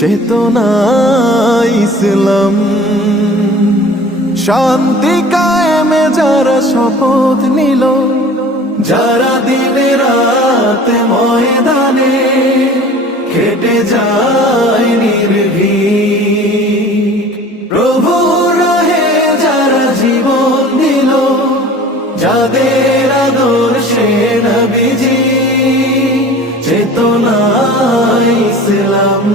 চেতনা ইসলাম শান্তি কায়েমে যারা শপথ নিল যারা দিনে রাতে ময়দানে খেটে যায় নির্ভী প্রভু রহে যারা জীবন দিল যাদের আদর্শে নবীজি চেতনা ইসলাম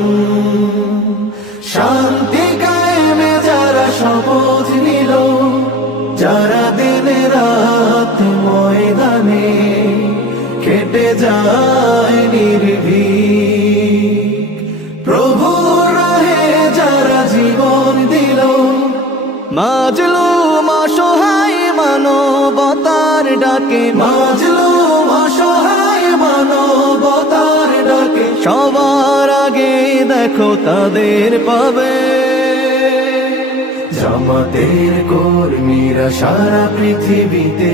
কেটে যায় নির্ভীক প্রভু রহে যারা জীবন দিল মাজলু মাসহায় মানবতার ডাকে মা মাসহায় মানবতার ডাকে সবার আগে দেখো তাদের পাবে জামাতের কর্মীরা সারা পৃথিবীতে